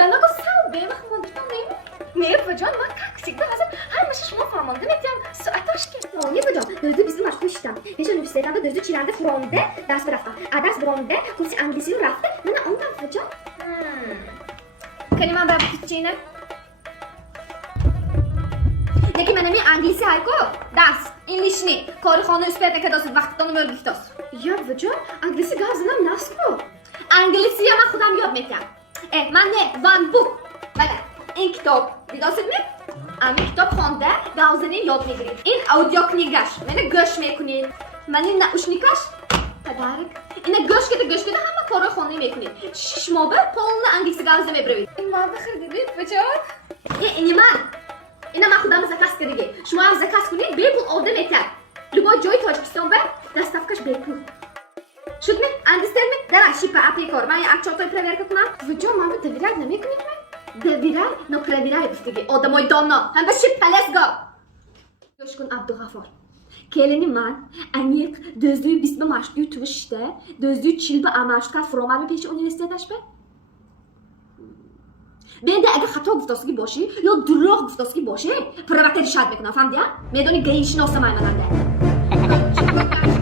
بناگو سال بیم خمان گفتم نیم بجان من takside hazır her maşı şuna farman demek yani saataş ki. Ne bacım? Dözü bizim aşkı işten. Yaşan üniversitede dözü çilende fronde ders bıraktı. Ders fronde kursi anglisini rafte. Bana ondan bacım. Kaliman ben bütçeğine. Lekin men mi anglisi hayko? Ders, inlişni, korixonu üspete kadası vaxtdan mölgiftos. Ya bacım, anglisi gazınam nasıl bu? Anglisi ya ben xudam yod metyam. من وان بوک بله این کتاب دیداست می؟ این کتاب خونده گازنی یاد میگیرید این اودیو کنیگش منه گوش میکنید من این نوشنیکش پدرک اینه گوش کده همه کارو خونه میکنید 6 ماه بعد پولن انگلیسی گازه میبروید این ما بخریدید بچه‌ها اینی من اینا من خودم زکاس کردی شما هم زکاس کنید بپول آدم میتر لبای جای تاجیکستان به دستافکش بپول شد می؟ اندستر می؟ در شیپ اپی کار من یه اکچاتای پرورک کنم Bacım, ama devirer ne mi? Devirer, no previrer گفتگی آدمای دانا هم به شیپ پلسگا Yoş kun Abdülgafar. Kelini man, anik, dözlüğü bisme maşlıyor tuvişte, dözlüğü çilbe amaşkar fromal peşi üniversitedش be? Ben de اگه خطا گفتاسگی باشی یا دروغ گفتاسگی باشه پروکتری شاد میکنم فهمیدی؟ میدونی گیشی ناسه من ده